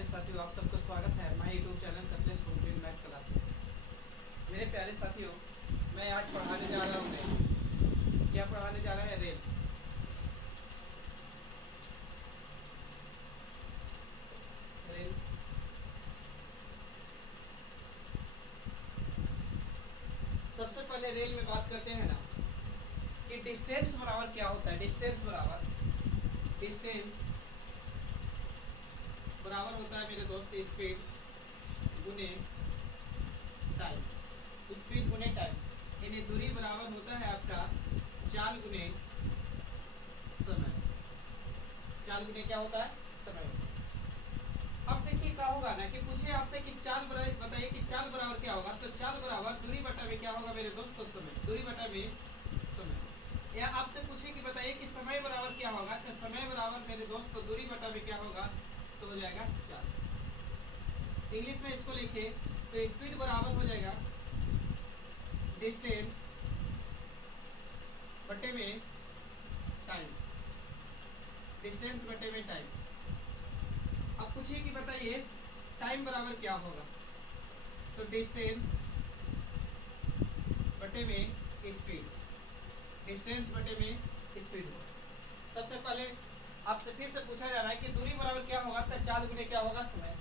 प्यारे साथियों, आप सबको स्वागत है हमारे यूट्यूब चैनल कपलेश कंप्लीट मैथ क्लासेस। मेरे प्यारे साथियों, मैं आज पढ़ाने जा रहा हूँ क्या पढ़ाने जा रहा है रेल। रेल सबसे पहले रेल में बात करते हैं ना कि डिस्टेंस बराबर क्या होता है। डिस्टेंस बराबर होता है मेरे दोस्त स्पीड गुने टाइम। स्पीड गुने टाइम यानी दूरी बराबर होता है आपका चाल गुने समय। चाल गुने क्या होता है? समय। अब देखिए क्या होगा ना कि पूछे आपसे कि चाल बराबर बताइए कि चाल बराबर क्या होगा। तो चाल बराबर दूरी बटा में क्या होगा मेरे दोस्तों? समय। दूरी बटा में समय। या आपसे पूछे कि बताइए कि समय बराबर क्या होगा। तो समय बराबर मेरे दोस्तों दूरी बटा में क्या होगा? तो हो जाएगा चाल। इंग्लिश में इसको लिखे तो स्पीड बराबर हो जाएगा डिस्टेंस बटे में टाइम। डिस्टेंस बटे में टाइम। अब पूछिए कि बताइए टाइम बराबर क्या होगा। तो डिस्टेंस बटे में स्पीड। डिस्टेंस बटे में स्पीड होगा। सबसे पहले आपसे फिर से पूछा जा रहा है कि दूरी बराबर क्या होगा। तो चाल गुने क्या होगा? समय।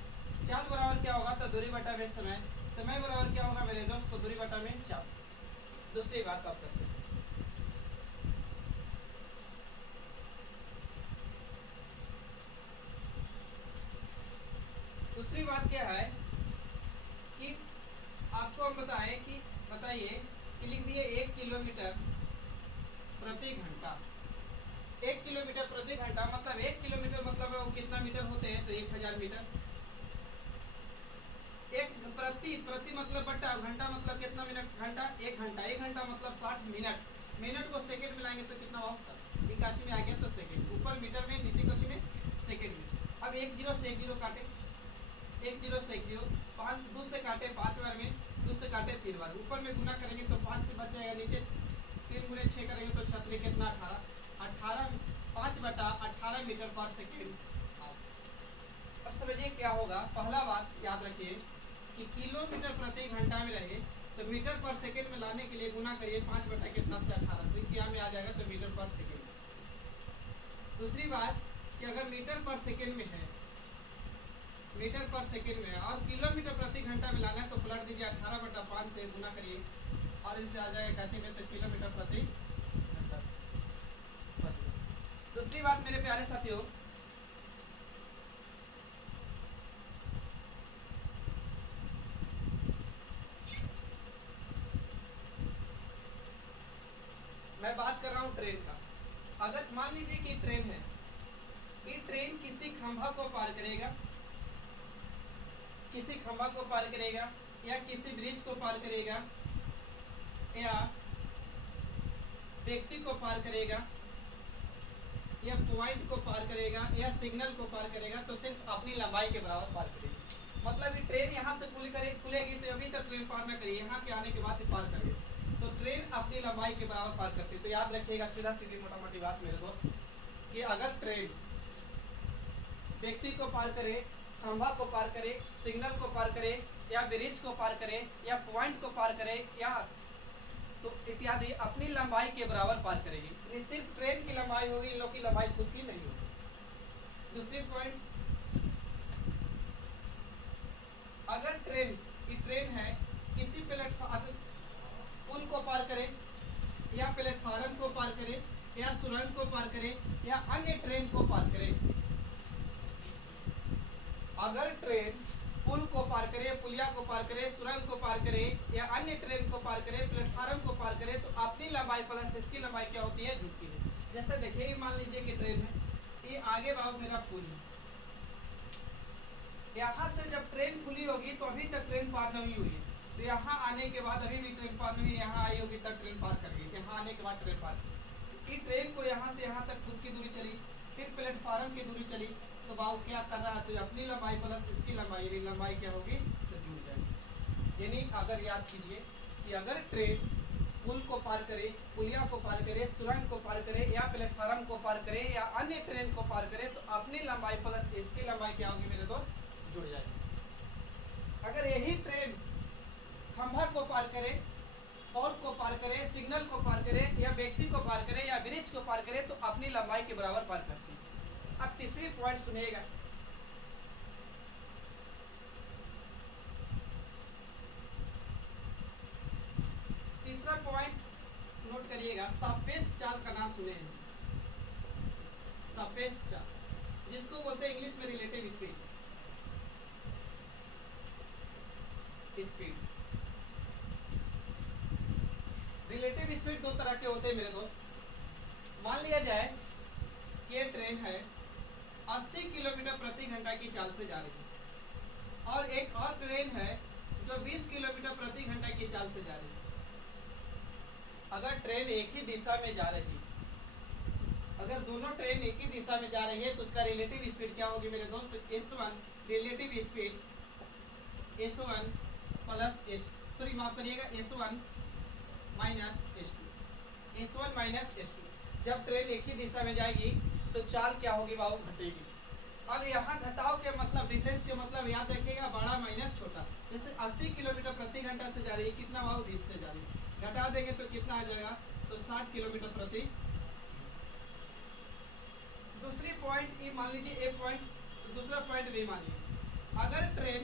चाल बराबर क्या होगा? तो दूरी बटा में समय। समय बराबर क्या होगा मेरे दोस्त? तो दूरी बटा में चाल। दूसरी बात आप करते हैं। दूसरी बात क्या है कि आपको हम बताएं कि बताइए कि लिख दिए 1 किलोमीटर प्रति घंटा। 1 किलोमीटर प्रति घंटा मतलब 1 किलोमीटर मतलब वो कितना मीटर होते हैं? तो 1000 मीटर। एक प्रति प्रति मतलब बटा, घंटा मतलब कितना मिनट? घंटा। 1 घंटा मतलब 60 मिनट। मिनट को सेकंड में लाएंगे तो कितना होगा सर? इकाची में आ गया तो सेकंड। ऊपर मीटर में, नीचे कच्ची में सेकंड में। अब 1 जीरो से 1 जीरो काटे, 1 जीरो से 1 जीरो, 5 2 से काटे 5 बार में, 2 से काटे 3 बार। ऊपर में गुना करेंगे तो 5 से बच जाएगा, नीचे 3 गुने 6 करेंगे तो 36 कितना? 18 5 बटा 18 मीटर पर सेकेंड। अब समझिए क्या होगा। पहला बात याद रखिए कि किलोमीटर प्रति घंटा में रहे तो मीटर पर सेकेंड में लाने के लिए गुना करिए 5 बटा कितना से 18 से, क्या में आ जाएगा तो मीटर पर सेकेंड। दूसरी बात कि अगर मीटर पर सेकेंड में है, मीटर पर सेकेंड में और किलोमीटर प्रति घंटा में लाना है तो पलट दीजिए 18 बटा 5 से गुना करिए और इससे आ जाएगा काची में तो किलोमीटर प्रति घंटा। दूसरी बात मेरे प्यारे साथियों, मैं बात कर रहा हूँ ट्रेन का। अगर मान लीजिए कि ट्रेन है, ये ट्रेन किसी खंभा को पार करेगा, किसी खंभा को पार करेगा या किसी ब्रिज को पार करेगा या व्यक्ति को पार करेगा या पॉइंट को पार करेगा या सिग्नल को पार करेगा तो सिर्फ अपनी लंबाई के बराबर पार करेगी। मतलब ये ट्रेन यहाँ से खुलेगी तो अभी तक ट्रेन पार न करिए, यहाँ के आने के बाद पार करिए तो ट्रेन अपनी लंबाई के बराबर पार करती है। तो याद रखिएगा सीधा सीधी मोटा मोटी बात मेरे दोस्त कि अगर ट्रेन व्यक्ति को पार करे, खंभा को पार करे, सिग्नल को पार करे या ब्रिज को पार करे या पॉइंट को पार करे या तो इत्यादि अपनी लंबाई के बराबर पार करेगी। सिर्फ ट्रेन की लंबाई होगी, इन लोग की लंबाई खुद की नहीं होगी। दूसरी पॉइंट, अगर ट्रेन है किसी प्लेटफॉर्म पुल को पार करे या प्लेटफॉर्म को पार करे या सुरंग को पार करे या अन्य ट्रेन को पार करे, अगर ट्रेन पुल को पार करे, पुलिया को पार करे, सुरंग को पार करे या अन्य ट्रेन को पार करे, प्लेटफॉर्म को पार करे तो अपनी लंबाई प्लस इसकी लंबाई क्या होती है? जुड़ती है। जैसे देखिए मान लीजिए कि ट्रेन है, ये आगे बाबू मेरा पुल है, यहाँ से जब ट्रेन खुली होगी तो अभी तक ट्रेन पार नहीं हुई है, तो यहाँ आने के बाद अभी भी ट्रेन पार नहीं, यहाँ आई होगी तब ट्रेन पार कर गई, यहाँ आने के बाद ट्रेन पार की। ट्रेन को यहाँ से यहाँ तक खुद की दूरी चली, फिर प्लेटफॉर्म की दूरी चली, तो बाबू क्या कर रहा है? तो अपनी लंबाई प्लस इसकी लंबाई यानी लंबाई क्या होगी? तो जुड़ जाएगी। यानी अगर याद कीजिए कि अगर ट्रेन पुल को पार करे, पुलिया को पार करे, सुरंग को पार करे या प्लेटफॉर्म को पार करे या अन्य ट्रेन को पार करे तो अपनी लंबाई प्लस इसकी लंबाई क्या होगी मेरे दोस्त? जुड़ जाएगी। अगर यही ट्रेन खंभा को पार करे, पोल को पार करे, सिग्नल को पार करे, या व्यक्ति को पार करे, या ब्रिज को पार करे, तो अपनी लंबाई के बराबर पार करती है। अब तीसरी पॉइंट सुनिएगा। तीसरा पॉइंट नोट करिएगा, सापेक्ष चाल का नाम सुने हैं। सापेक्ष चाल, जिसको बोलते हैं इंग्लिश में रिलेटिव स्पीड। रिलेटिव स्पीड दो तरह के होते हैं मेरे दोस्त। मान लिया जाए कि ये ट्रेन है 80 किलोमीटर प्रति घंटा की चाल से जा रही है, और एक और ट्रेन है जो 20 किलोमीटर प्रति घंटा की चाल से जा रही है। अगर ट्रेन एक ही दिशा में जा रही है, अगर दोनों ट्रेन एक ही दिशा में जा रही है, तो उसका रिलेटिव स्पीड क्या होगी मेरे दोस्त? S1 relative speed S1 plus sorry माफ करिएगा, S1 minus S2। S1 minus S2। जब ट्रेन एक ही दिशा में जाएगी तो चाल क्या होगी बाबू? घटेगी। और यहाँ घटाव के मतलब, डिफरेंस के मतलब याद रखिएगा, बड़ा माइनस छोटा। जैसे 80 किलोमीटर प्रति घंटा से जा रही है, कितना बाबू? 20 से जा रही है। घटा देंगे तो कितना आ जाएगा? तो 60 किलोमीटर प्रति। दूसरी पॉइंट ये मान लीजिए, एक पॉइंट, तो दूसरा पॉइंट भी मान लीजिए। अगर ट्रेन,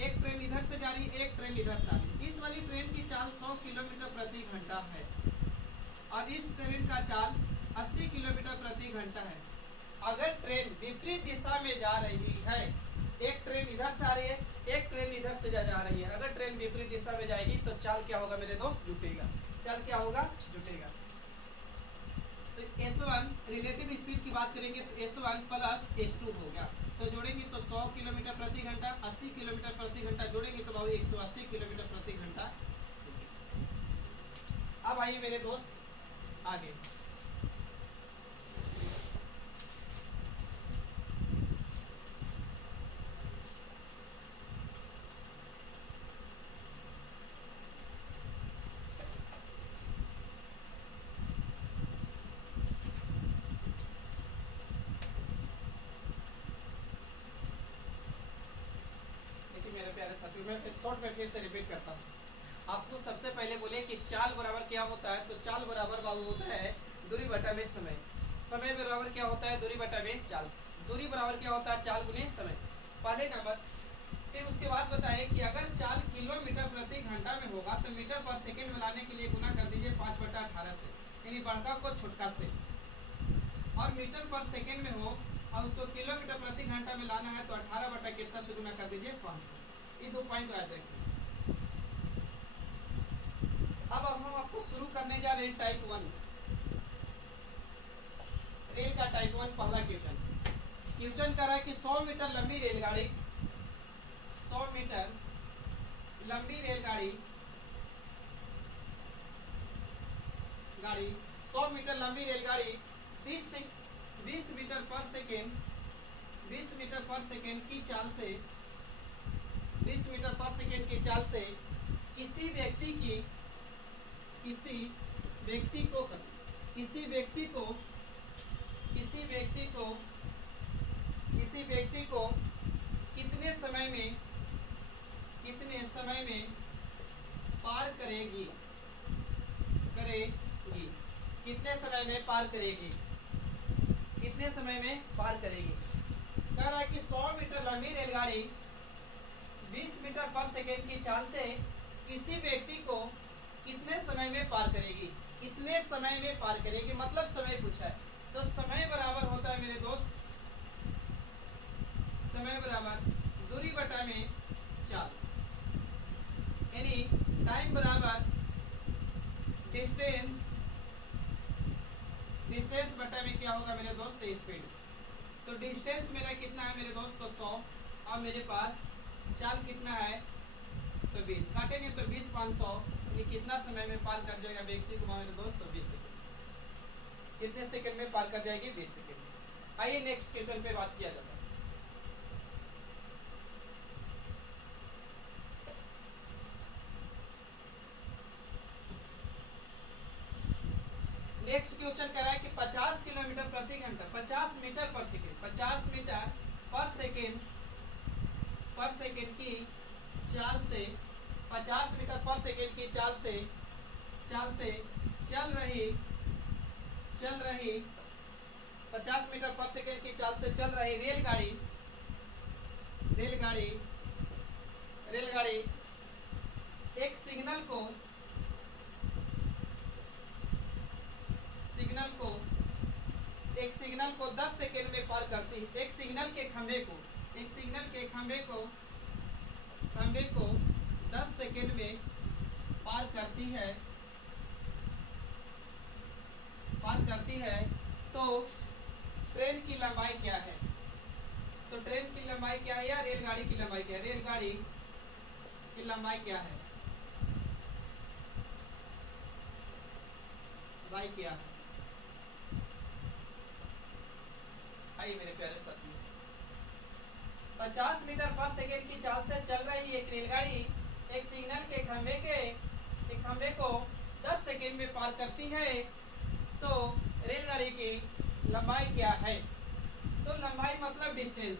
एक ट्रेन इधर से जा रही है, एक ट्रेन इधर से आ रही है, इस वाली ट्रेन की चाल 100 किलोमीटर प्रति घंटा है, और इस ट्रेन का चाल 80 किलोमीटर प्रति घंटा है। अगर ट्रेन विपरीत दिशा में जा रही है, एक ट्रेन इधर से आ रही है, एक ट्रेन इधर से जा रही है, अगर ट्रेन विपरीत दिशा में जाएगी तो चाल क्या होगा मेरे दोस्त? जुटेगा। चाल क्या होगा? जुटेगा। तो S1 रिलेटिव स्पीड की बात करेंगे तो S1 प्लस S2 हो गया, तो जोड़ेंगे तो 100 किलोमीटर प्रति घंटा, 80 किलोमीटर प्रति घंटा जोड़ेंगे तो बाबू 180 किलोमीटर प्रति घंटा। अब आइए मेरे दोस्त आगे। शॉर्ट में फिर से रिपीट करता हूँ। आपको सबसे पहले बोले कि चाल बराबर क्या होता है, तो चाल बराबर बाबू होता है दूरी बटा में समय। समय बराबर क्या होता है? दूरी बटा में चाल। दूरी बराबर क्या होता है? चाल गुने समय, पहले नंबर। फिर उसके बाद बताएं कि अगर चाल किलोमीटर प्रति घंटा में होगा तो मीटर पर सेकेंड में लाने के लिए गुना कर दीजिए 5/18 से, यानी बड़का को छोटका से। और मीटर पर सेकेंड में हो और उसको किलोमीटर प्रति घंटा में लाना है तो 18 बटा कितना से गुना कर दीजिए? 5 से। ये दो पॉइंट याद रखिए। अब हम आपको शुरू करने जा रहे हैं टाइप 1 रेल का। टाइप 1 पहला क्वेश्चन कर रहा है कि 100 मीटर लंबी रेलगाड़ी, 100 मीटर लंबी रेलगाड़ी 100 मीटर लंबी रेलगाड़ी 20 मीटर पर सेकेंड, 20 मीटर पर सेकेंड की चाल से, 20 मीटर पर सेकेंड की चाल से किसी व्यक्ति को कितने समय में पार करेगी? कितने समय में पार करेगी? कितने समय में पार करेगी? कह रहा है कि 100 मीटर लंबी रेलगाड़ी 20 मीटर पर सेकेंड की चाल से किसी व्यक्ति को कितने समय में पार करेगी? कितने समय में पार करेगी मतलब समय पूछा है, तो समय बराबर होता है मेरे दोस्त, समय बराबर दूरी बटा में चाल, यानी टाइम बराबर डिस्टेंस बटा में क्या होगा मेरे दोस्त? स्पीड। तो डिस्टेंस मेरा कितना है मेरे दोस्त? तो 100, और मेरे पास चाल कितना है? तो 20। काटेंगे तो 20 500, यानी कितना समय में पार कर जाएगा व्यक्ति को मेरे दोस्त? तो 20 सेकेंड। कितने सेकंड में पार कर जाएगी? 20 सेकंड। आइए नेक्स्ट क्वेश्चन पे बात किया जाता है। नेक्स्ट क्वेश्चन कह रहा है कि 50 किलोमीटर प्रति घंटा, 50 मीटर पर सेकेंड, 50 मीटर पर सेकेंड पर सेकेंड की चाल से 50 मीटर पर सेकेंड की चाल से चल रही 50 मीटर पर सेकेंड की चाल से चल रही रेलगाड़ी एक सिग्नल को 10 सेकेंड में पार करती है। एक सिग्नल के खंभे को 10 सेकेंड में पार करती है तो ट्रेन की लंबाई क्या है? तो ट्रेन की लंबाई क्या है या रेलगाड़ी की लंबाई क्या है? रेलगाड़ी की लंबाई क्या है? लंबाई क्या है? आइए मेरे प्यारे साथियों, 50 मीटर पर सेकेंड की चाल से चल रही एक रेलगाड़ी एक सिग्नल के खंभे को 10 सेकेंड में पार करती है तो रेलगाड़ी की लंबाई क्या है? तो लंबाई मतलब डिस्टेंस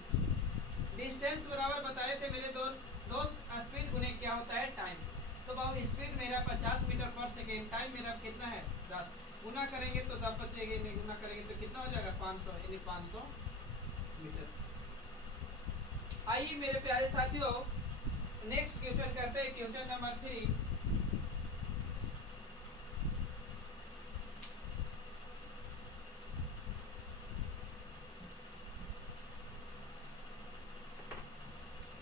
बराबर बताए थे मेरे दोस्त स्पीड गुने क्या होता है? टाइम। तो बाबू स्पीड मेरा 50 मीटर पर सेकेंड, टाइम मेरा कितना है? 10। गुना करेंगे तो 10 बचेगा, नहीं गुना करेंगे तो कितना हो जाएगा? 500, यानी 500 मीटर। आइए मेरे प्यारे साथियों, नेक्स्ट क्वेश्चन करते हैं, क्वेश्चन नंबर 3।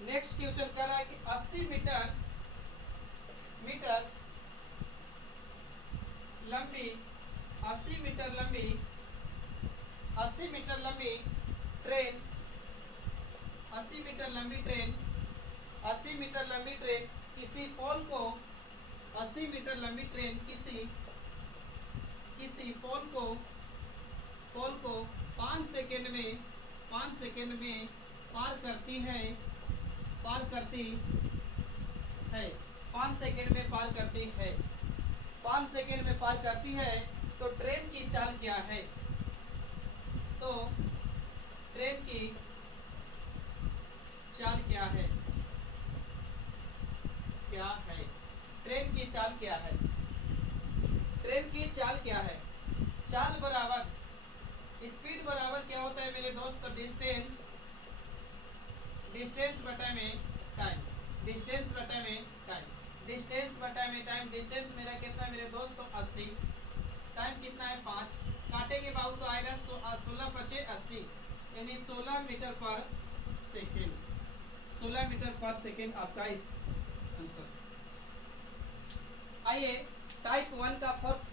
नेक्स्ट क्वेश्चन कर रहा है कि 80 मीटर लंबी 80 मीटर लंबी ट्रेन 80 मीटर लंबी ट्रेन किसी पोल को 80 मीटर लंबी ट्रेन किसी पोल को 5 सेकेंड में पार करती है 5 सेकेंड में पार करती है तो ट्रेन की चाल क्या है? तो ट्रेन की चाल क्या है? ट्रेन की चाल क्या है? चाल बराबर स्पीड बराबर क्या होता है मेरे दोस्त? तो डिस्टेंस बटा में टाइम। डिस्टेंस मेरा कितना है मेरे दोस्त? तो 80। टाइम कितना है? 5। काटेंगे बाबू तो आएगा 16 × 80 यानी 16 मीटर पर सेकेंड। 16 मीटर पर सेकेंड आपका इस आंसर। आइए टाइप 1 का 4th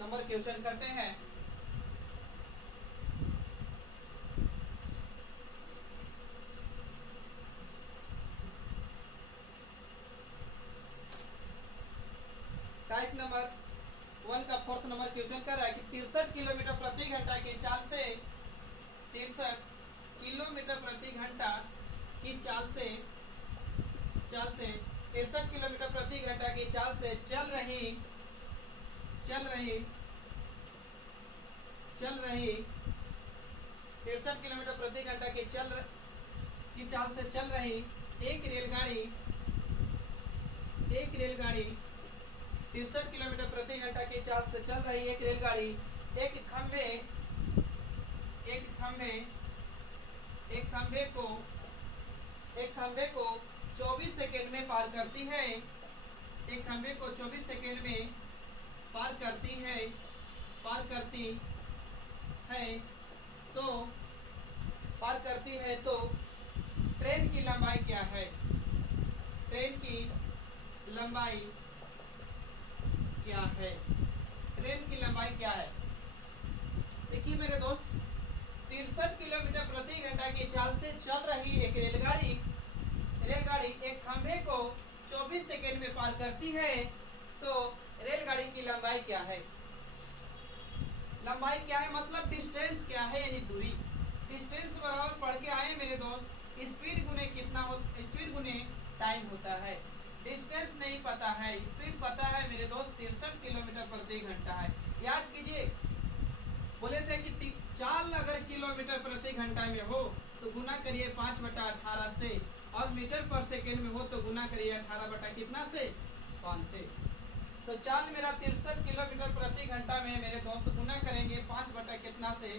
नंबर क्वेश्चन करते हैं। टाइप नंबर 1 का 4th नंबर क्वेश्चन कर रहा है कि 63 किलोमीटर प्रति घंटा की चाल से 63 किलोमीटर प्रति घंटा की चाल से 63 किलोमीटर प्रति घंटा की चाल से चल रही 63 किलोमीटर प्रति घंटा की चाल से चल रही एक रेलगाड़ी 63 किलोमीटर प्रति घंटा की चाल से चल रही एक रेलगाड़ी एक खंभे को 24 सेकेंड में पार करती है। एक खंभे को 24 सेकेंड में पार करती है तो ट्रेन की लंबाई क्या है? ट्रेन की लंबाई क्या है? देखिए मेरे दोस्त, 63 किलोमीटर प्रति घंटा की चाल से चल रही एक रेलगाड़ी एक खंभे को 24 सेकेंड में पार करती है तो रेलगाड़ी की लंबाई क्या है? मतलब डिस्टेंस क्या है, यानी दूरी। डिस्टेंस बराबर पढ़ के आए मेरे दोस्त, स्पीड गुने स्पीड गुने टाइम होता है। डिस्टेंस नहीं पता है, स्पीड पता है मेरे दोस्त 63 किलोमीटर प्रति घंटा है। याद कीजिए, बोले थे कि चाल अगर किलोमीटर प्रति घंटा में हो तो गुना करिए 5/18 से और मीटर पर सेकेंड में हो तो गुना करिए 18 बटा कितना से 5 से। तो चाल मेरा 63 किलोमीटर प्रति घंटा में मेरे दोस्त गुना करेंगे 5 बटा कितना से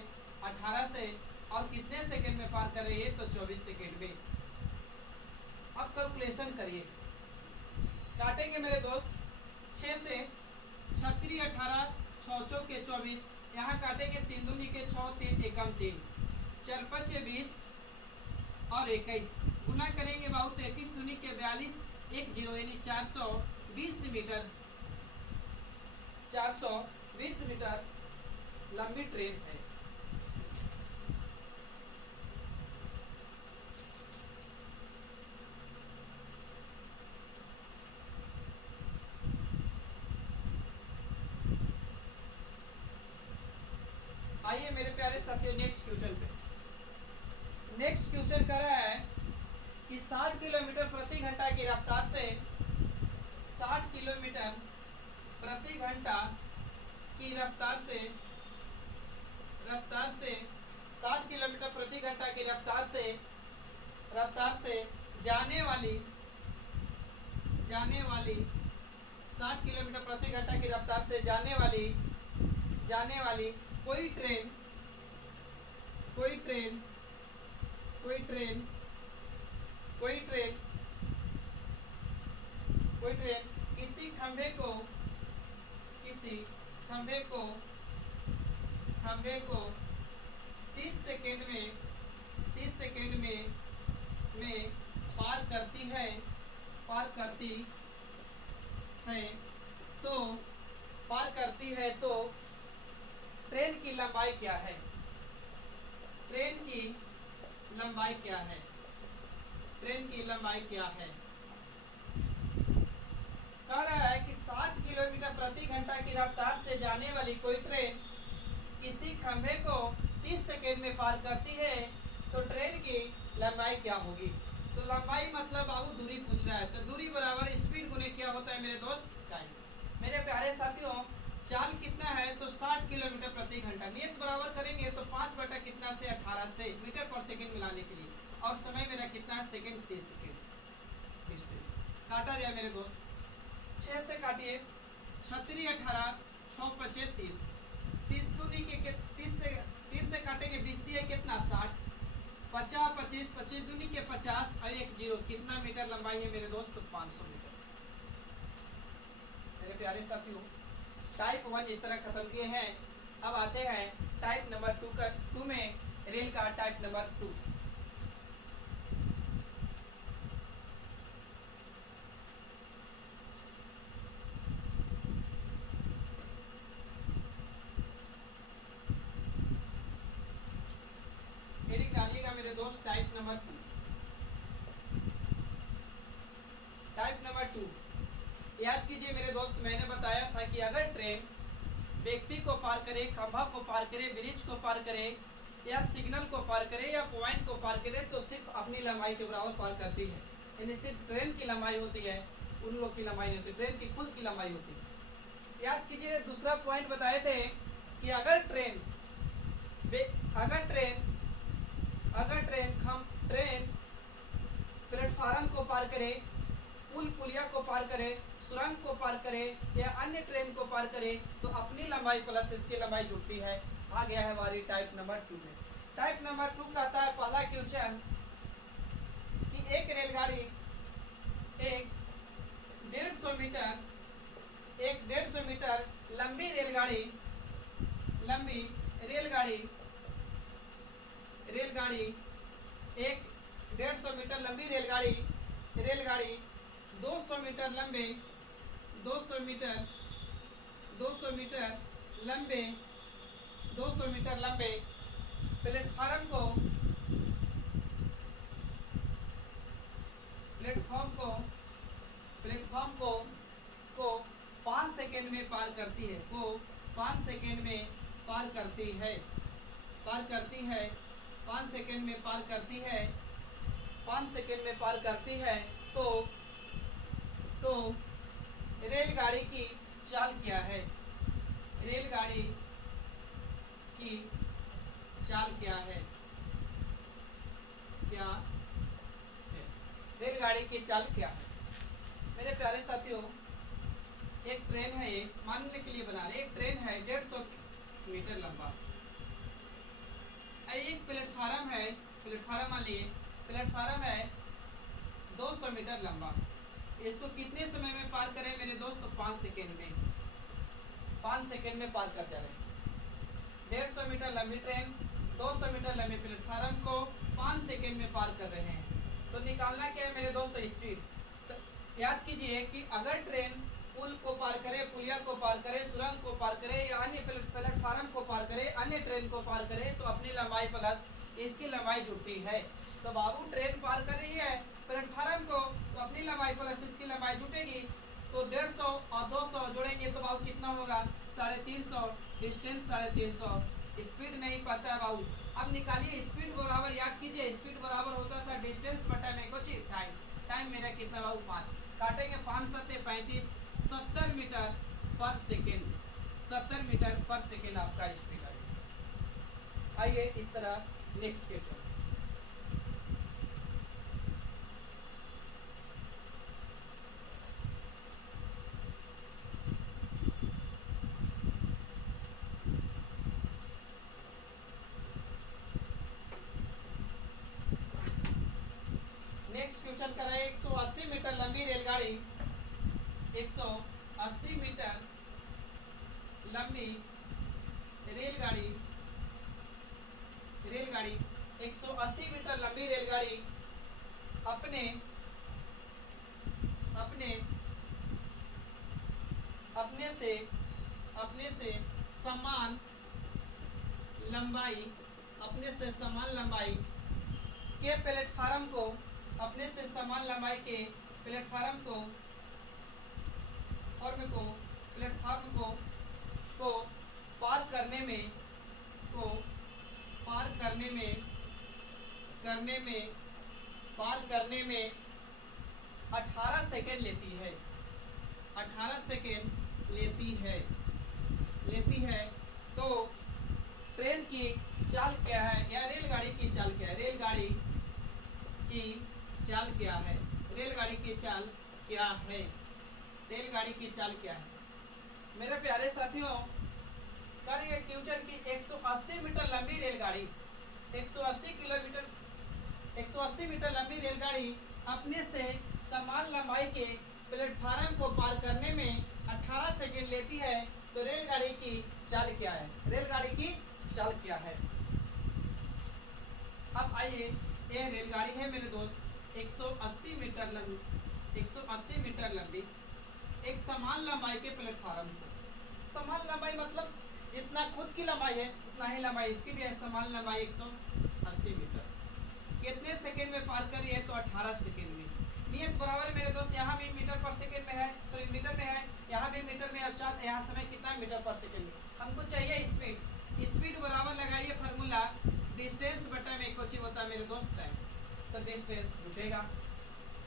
18 से, और कितने सेकेंड में पार कर रही है तो 24 सेकेंड में। अब कैलकुलेशन करिए, काटेंगे मेरे दोस्त 6 से 36 18 6 चौके 24, यहाँ काटेंगे 3 दूनी के 6 3 एकम 3 4 5 20 और 21 गुना करेंगे बाबू तो 21 दूनी के 42 1 0 यानी 420 मीटर, 420 मीटर लंबी ट्रेन है। आइए मेरे प्यारे साथियों नेक्स्ट क्वेश्चन पे। नेक्स्ट क्वेश्चन कर रहा है कि 60 किलोमीटर प्रति घंटा की रफ्तार से 60 किलोमीटर प्रति घंटा की रफ्तार से 60 किलोमीटर प्रति घंटा की रफ्तार से जाने वाली 60 किलोमीटर प्रति घंटा की रफ्तार से जाने वाली कोई ट्रेन किसी खंभे को 30 सेकेंड में पार करती है तो ट्रेन की लंबाई क्या है? ट्रेन की लंबाई क्या है? कह रहा है कि 60 किलोमीटर प्रति घंटा की रफ्तार से जाने वाली कोई ट्रेन किसी खंभे को 30 सेकेंड में पार करती है तो ट्रेन की लंबाई क्या होगी? तो लंबाई मतलब बाबू दूरी पूछ रहा है, तो दूरी बराबर स्पीड गुने क्या होता है मेरे दोस्त टाइम। मेरे प्यारे साथियों चाल कितना है तो 60 किलोमीटर प्रति घंटा, नियत बराबर करेंगे तो 5 बटा कितना से 18 से मीटर पर सेकेंड मिलाने के लिए, और समय मेरा कितना है सेकेंड 30 सेकेंड। डिस्टेंस काटा जाए मेरे दोस्त, 6 से काटिए 36 18 6 5 30, 30 दूनी के 30 से 3 से काटेंगे 20 दिए कितना 60, 50 25 25 दूनी के 50 और 1 0 कितना मीटर लंबाई है मेरे दोस्त? 500 मीटर। मेरे प्यारे साथियों टाइप 1 इस तरह खत्म किए हैं। अब आते हैं टाइप नंबर 2 में रेल का टाइप नंबर 2। हेडिंग डालिएगा मेरे दोस्त टाइप नंबर 2। टाइप नंबर 2 याद कीजिए मेरे दोस्त, मैंने बताया था कि अगर ट्रेन व्यक्ति को पार करे, खंभा को पार करे, ब्रिज को पार करे या सिग्नल को पार करे या पॉइंट को पार करे तो सिर्फ अपनी लंबाई के बराबर पार करती है, यानी सिर्फ ट्रेन की लंबाई होती है, उन लोग की लंबाई नहीं होती, ट्रेन की खुद की लंबाई होती है। याद कीजिए दूसरा पॉइंट बताए थे कि अगर ट्रेन प्लेटफार्म को पार करे, पुल पुलिया को पार करे, सुरंग को पार करे या अन्य ट्रेन को पार करे तो अपनी लंबाई प्लस इसकी लंबाई जुड़ती है। आ गया है हमारी टाइप नंबर 2 में। टाइप नंबर 2 कहता है पहला क्वेश्चन कि एक रेलगाड़ी 150 मीटर लंबी रेलगाड़ी 150 मीटर लंबी रेलगाड़ी 200 मीटर लंबे प्लेटफॉर्म को 5 सेकेंड में पार करती है, 5 सेकेंड में पार करती है 5 सेकेंड में पार करती है 5 सेकेंड में पार करती है तो रेलगाड़ी की चाल क्या है? रेलगाड़ी की चाल क्या है? रेलगाड़ी की चाल क्या है। मेरे प्यारे साथियों, एक ट्रेन है, ये मानने के लिए बना रहे, एक ट्रेन है 150 मीटर लंबा। एक प्लेटफार्म है, प्लेटफार्म मान लिए प्लेटफार्म है 200 मीटर लंबा। इसको कितने समय में पार करें मेरे दोस्त? तो 5 सेकेंड में, 5 सेकेंड में पार कर जाए। 150 मीटर लंबी ट्रेन 200 मीटर लंबे प्लेटफार्म को 5 सेकेंड में पार कर रहे हैं। तो निकालना क्या है मेरे दोस्त? स्पीड। तो याद कीजिए कि अगर ट्रेन पुल को पार करे, पुलिया को पार करे, सुरंग को पार करे या अन्य प्लेटफार्म को पार करे, अन्य ट्रेन को पार करे, तो अपनी लंबाई प्लस इसकी लंबाई जुड़ती है। तो बाबू ट्रेन पार कर रही है प्लेटफार्म को, तो अपनी लंबाई प्लस इसकी लंबाई जुटेगी। तो 150 और 200 जोड़ेंगे तो बाबू कितना होगा? 350। डिस्टेंस 350। स्पीड नहीं पता है बाबू, अब निकालिए स्पीड बराबर, याद कीजिए स्पीड बराबर होता था डिस्टेंस बटा में कुछ टाइम। टाइम मेरा कितना बाबू? 5। काटेंगे 5 7 35, 70 मीटर पर सेकेंड। 70 मीटर पर सेकेंड आपका स्पीड है। आइए इस तरह नेक्स्ट क्वेश्चन। नेक्स्ट क्वेश्चन कर रहे हैं 180 मीटर लंबी रेलगाड़ी, 180 मीटर लंबी रेलगाड़ी, रेलगाड़ी 180 मीटर लंबी रेलगाड़ी अपने अपने अपने से समान लंबाई, अपने से समान लंबाई के प्लेटफार्म को, अपने से समान लंबाई के प्लेटफार्म को प्लेटफार्म को पार करने में, को पार करने में पार करने में 18 सेकेंड लेती है। 18 सेकेंड लेती है। तो ट्रेन की चाल क्या है या रेलगाड़ी की चाल क्या है? रेलगाड़ी की चाल क्या है? रेलगाड़ी की चाल क्या है? रेलगाड़ी की चाल क्या है? मेरे प्यारे साथियों, करिए क्वेश्चन की 180 मीटर लंबी रेलगाड़ी, 180 मीटर लंबी रेलगाड़ी अपने से समान लंबाई के प्लेटफार्म को पार करने में 18 सेकेंड लेती है। तो रेलगाड़ी की चाल क्या है? रेलगाड़ी की चाल क्या है? अब आइए, यह रेलगाड़ी है मेरे दोस्त 180 मीटर लंबी एक समान लंबाई के प्लेटफार्म को, समान लंबाई मतलब जितना खुद की लंबाई है उतना ही लंबाई इसकी भी है, समान लंबाई 180 मीटर कितने सेकेंड में पार करी है? तो 18 सेकेंड में। नियत बराबर मेरे दोस्त, यहाँ भी मीटर पर सेकेंड में है, सॉरी मीटर में है, यहाँ भी मीटर में। अच्छा, यहाँ समय कितना है? मीटर पर सेकेंड में। हमको चाहिए स्पीड। स्पीड बराबर लगाइए फार्मूला, डिस्टेंस बटा में कुछ होता है मेरे दोस्त टाइम। तो डिस्टेंस जुटेगा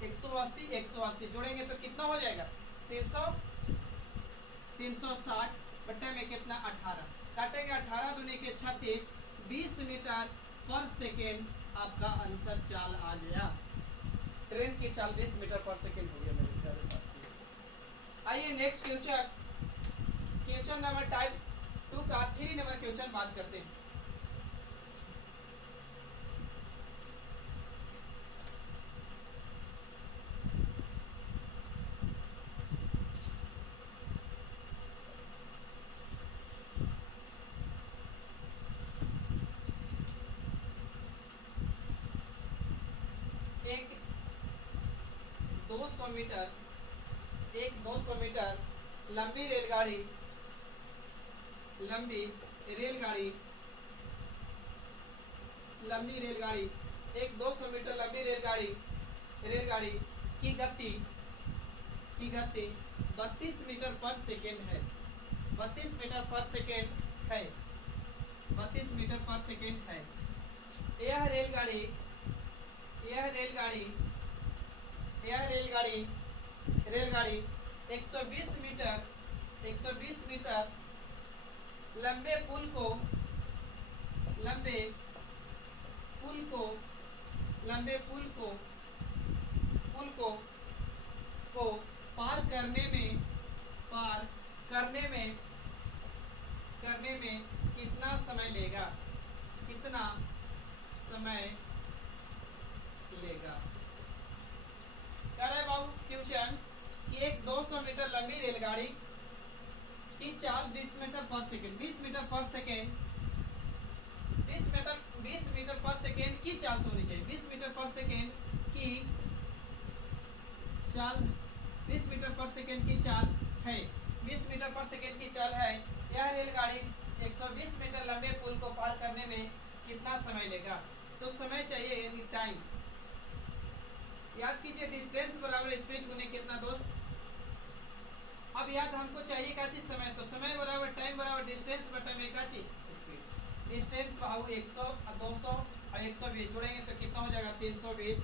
180 जोड़ेंगे तो कितना हो जाएगा? 360 बटे में कितना? 18। काटेंगे 18 दूनी के 36, 20 मीटर पर सेकेंड आपका आंसर चाल आ गया। ट्रेन की चाल 20 मीटर पर सेकेंड हो गया मेरे प्यारे साथ। आइए नेक्स्ट क्वेश्चन नंबर टाइप 2 का 3 नंबर क्वेश्चन बात करते हैं। एक 200 मीटर लंबी रेलगाड़ी एक 200 मीटर लंबी रेलगाड़ी की गति 32 मीटर पर सेकेंड है। 32 मीटर पर सेकेंड है। 32 मीटर पर सेकेंड है। यह रेलगाड़ी 120 मीटर लंबे पुल को पुल को पार करने में कितना समय लेगा, कितना समय लेगा। कह रहे बाबू क्वेश्चन कि एक 200 मीटर लंबी रेलगाड़ी की चाल 20 मीटर पर सेकेंड, 20 मीटर पर सेकेंड, 20 मीटर पर सेकेंड की चाल से होनी चाहिए। 20 मीटर पर सेकेंड की चाल, 20 मीटर पर सेकेंड की चाल है, 20 मीटर पर सेकेंड की चाल है। यह रेलगाड़ी 120 मीटर लंबे पुल को पार करने में कितना समय लेगा। तो समय चाहिए यानी टाइम। याद कीजिए डिस्टेंस बराबर स्पीड गुने कितना दोस्त। अब याद हमको चाहिए क्या चीज, समय। तो समय बराबर टाइम बराबर डिस्टेंस बटा में क्या चीज, स्पीड। डिस्टेंस बाबू 100 और 200 और 120 जोड़ेंगे तो कितना हो जाएगा 320।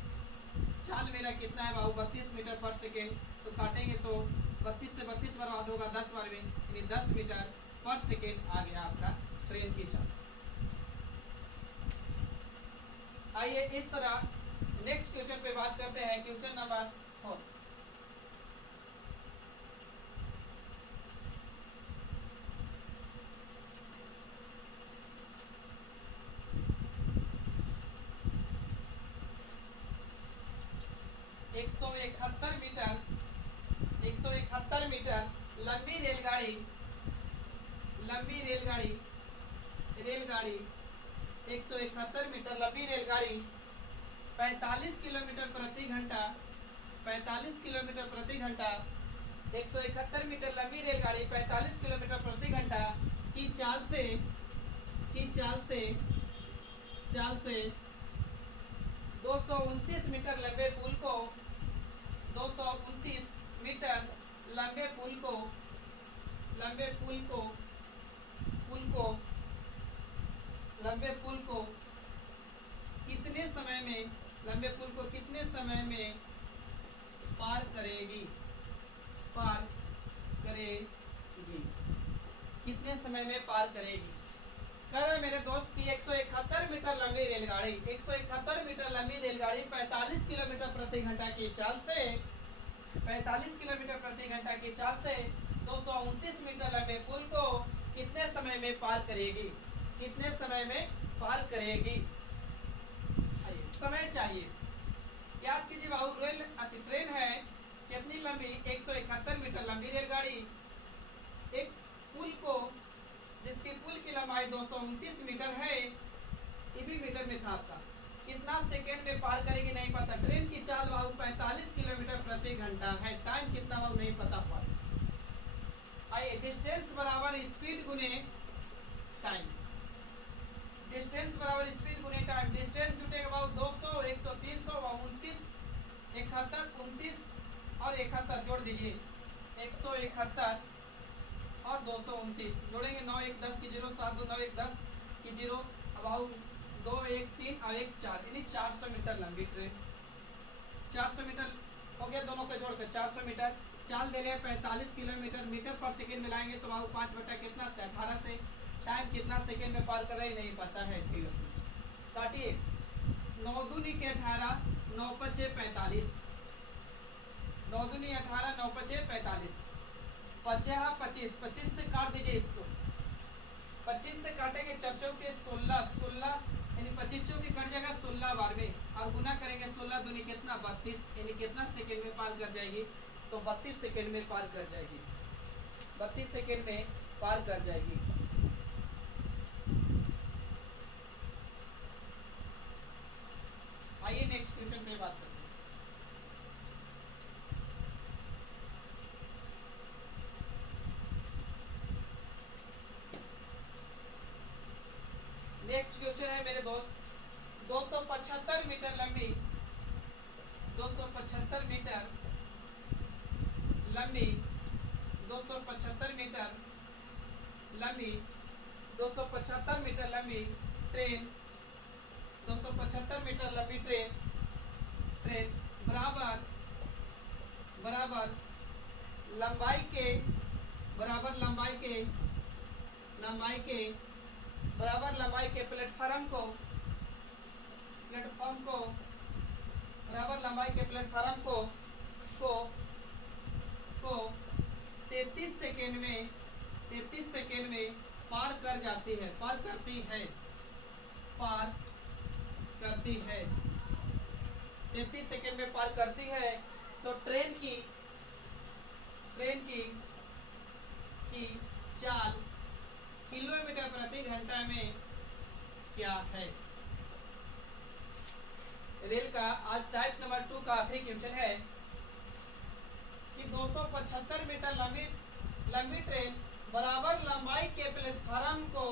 चाल मेरा कितना है बाबू 32 मीटर पर सेकेंड। तो काटेंगे तो 32 से 32 बर्बाद होगा 10 बार में, यानी 10 मीटर पर सेकेंड आ गया आपका ट्रेन की चाल। आइए इस तरह नेक्स्ट क्वेश्चन पे बात करते हैं। Question number 4। एक सौ इकहत्तर मीटर लंबी रेलगाड़ी 171 मीटर लंबी रेलगाड़ी 45 किलोमीटर प्रति घंटा 171 मीटर लंबी रेलगाड़ी 45 किलोमीटर प्रति घंटा की चाल से 229 मीटर लंबे पुल को 229 मीटर लंबे पुल को कितने समय में पार करेगी, कितने समय में पार करेगी। कह रहे मेरे दोस्त की 171 मीटर लंबी रेलगाड़ी 45 किलोमीटर प्रति घंटा की चाल से 229 मीटर लंबे पुल को कितने समय में पार करेगी, समय चाहिए। याद कीजिए बाबू ट्रेन है कितनी लंबी 171 मीटर लंबी रेलगाड़ी एक पुल को जिसकी पुल की लंबाई 229 मीटर है, ये भी मीटर में था आपका, कितना सेकेंड में पार करेगी नहीं पता। ट्रेन की चाल बाबू 45 किलोमीटर प्रति घंटा है, टाइम कितना बाबू नहीं पता पर। आइए डिस्टेंस बराबर स्पीड गुने टाइम, डिस्टेंस बराबर स्पीड गुने टाइम। डिस्टेंस जुटेगा बाबू 200 100 300 29 71 29 और 71 जोड़ दीजिए 171 और 229 जोड़ेंगे 9 1 10 की 0 7 2 9 1 10 की 0 अब 2 1 3 और 1 4 यानी 400 मीटर लंबी ट्रेन। 400 मीटर हो गया दोनों को जोड़कर 400 मीटर। चाल दे रहे हैं 45 किलोमीटर, मीटर पर सेकेंड मिलाएंगे तो बाबू 5 बटा कितना से 18 से। टाइम कितना सेकेंड में पार कर रहे नहीं पता है। काटिए 9 दूनी के 18 9 पचे 45, 9 दूनी 18 9 पचे 45, 25 25 से काट दीजिए इसको। 25 से काटेंगे 4 चौके 16 यानी 25 चौके कट जाएगा 16 बार में और गुना करेंगे 16 दूनी कितना 32 यानी कितना सेकेंड में पार कर जाएगी। तो 32 सेकेंड में पार कर जाएगी, 32 सेकेंड में पार कर जाएगी। आइए नेक्स्ट क्वेश्चन पे बात करते हैं। नेक्स्ट क्वेश्चन है मेरे दोस्त 275 मीटर लंबी 275 मीटर लंबी 275 मीटर लंबी 275 मीटर लंबी ट्रेन 275 मीटर लंबी ट्रेन बराबर लंबाई के प्लेटफॉर्म को बराबर लंबाई के प्लेटफार्म को 33 सेकेंड में पार कर जाती है, पार करती है 33 सेकेंड में पार करती है। तो ट्रेन की चाल किलोमीटर प्रति घंटा में क्या है। रेल का आज टाइप नंबर 2 का आखिरी क्वेश्चन है कि 275 मीटर लंबी ट्रेन बराबर लंबाई के प्लेटफार्म को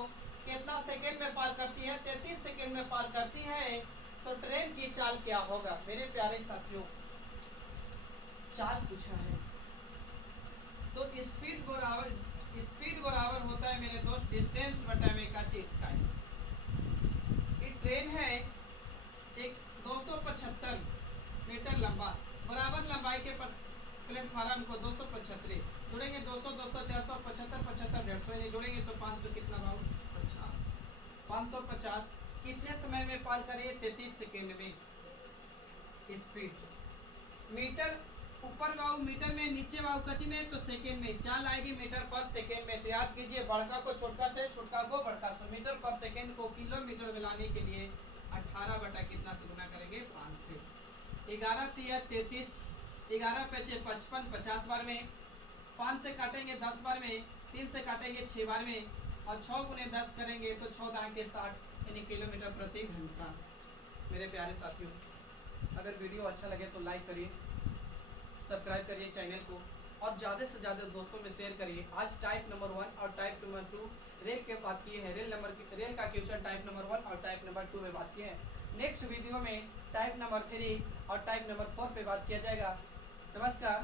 कितना सेकेंड में पार करती है। 33 सेकेंड में पार करती है। तो ट्रेन की चाल क्या होगा। मेरे प्यारे साथियों, चाल पूछा है तो स्पीड बराबर होता है मेरे दोस्त डिस्टेंस बटा में का टाइम। ये ट्रेन है एक 275 मीटर लंबा, बराबर लंबाई के प्लेटफार्म को 275 जोड़ेंगे, 200 200 400 75 75 150 जोड़ेंगे तो 500 कितना भाव 50। 550 कितने समय में पार करिए। 33 सेकेंड में। स्पीड मीटर ऊपर वाव मीटर में, नीचे वाव कची में, तो सेकेंड में। चाल आएगी मीटर पर सेकेंड में। तो याद कीजिए बड़का को छोटका से, छोटका को बड़का से। मीटर पर सेकेंड को किलोमीटर में लाने के लिए 18 बटा कितना से गुना करेंगे 5 से। 11 तिया 33, 11 पचे 55 50 बार में, 5 से काटेंगे 10 बार में, 3 से काटेंगे 6 बार में, और 6 गुने 10 करेंगे तो 6 दांग के 60 यानी किलोमीटर प्रति घंटा। मेरे प्यारे साथियों, अगर वीडियो अच्छा लगे तो लाइक करिए, सब्सक्राइब करिए चैनल को, और ज़्यादा से ज़्यादा दोस्तों में शेयर करिए। आज टाइप नंबर 1 और टाइप नंबर 2 रेल के बात की है। रेल का क्वेश्चन टाइप नंबर 1 और टाइप नंबर 2 में बात की है। नेक्स्ट वीडियो में टाइप नंबर 3 और टाइप नंबर 4 पे बात किया जाएगा। नमस्कार।